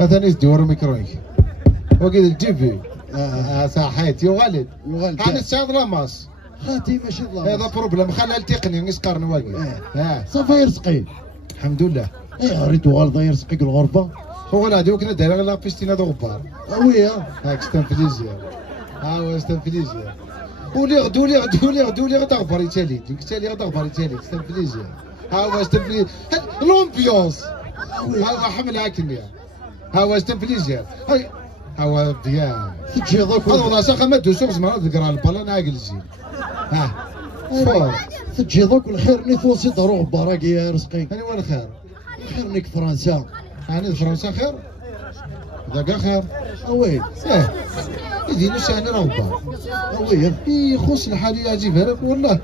مثلا يدور ميكرويك وقيد الجيبي صحيت يغالد عن السعد لاماس خاتي ماشي هذا بروبليم خلى التقني يسقرني واقف صافي يرزقي الحمد لله ريتو غالطا يرزقك الغربه هو لا دوك ندير لا بيستينا دو غبار وي هاك ستان فليزيا هو ستان فليزيا ولي غدو تغبر يتالي يتالي غتغبر يتالي ستان فليزيا هو ستان فليزيا لومبيونس هو حمل هاكنيا هو ستان فليزيا هو ديال تجي دوك والله ساقا ما دوسوش زعما تقرا البالون عاقل الزين فور تجي دوك الخير نيفوسي دارو غبار يا رزقي هاني هو الخير خير نيك فرنسا هاني فرنسا خير ذاك خير وي يدينو ساهل راه غبار وي يخص الحالي عجيبها لك والله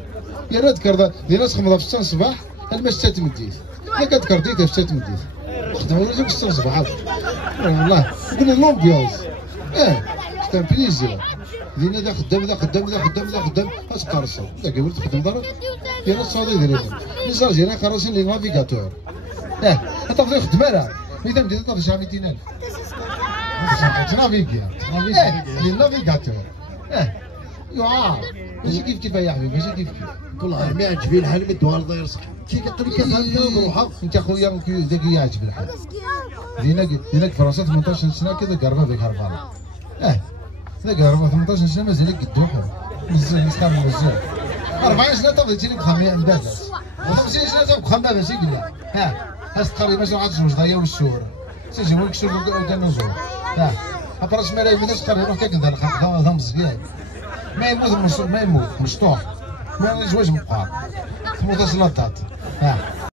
يا راه ذكر دي ناس خمضه في السن صباح الماس تمديت يا كتذكر ديتها في تمديت خدموا لك السن صباح والله قلنا لومبيونس ستان بليزير دينا ذا خدام اتقرصوا ذا قبل تخدم ضرب يا ناس صادي دريهم نزار جينا قراصين لي نافيغاتور تعرف يخدم راه اذا بديت تعرف شحال 200000 لي نافيغاتور ماشي كيف يا حبيبي ماشي كيف كل عام ما يعجبني الحال من الدوار الله يرزقك كي كتقول كتهنى بروحها انت خويا ذاك يعجب الحال ديناك فرنسا 18 سنه كذا قربه بك هربانه ذاك 18 سنه مازال قدوح مزال مسكر مزال 40 سنه تبغي تجيك خميه مبابس 50 سنه تبقى خمابس يقول هاستقري باش ما عادش واش ضيا والشهور سيجي ولك الشهور ودار نزول ابرش ما راهي بداش تقري روح كندير هذا مزيان ما يموت مشطوح ما يزواج مقار 18 لاطات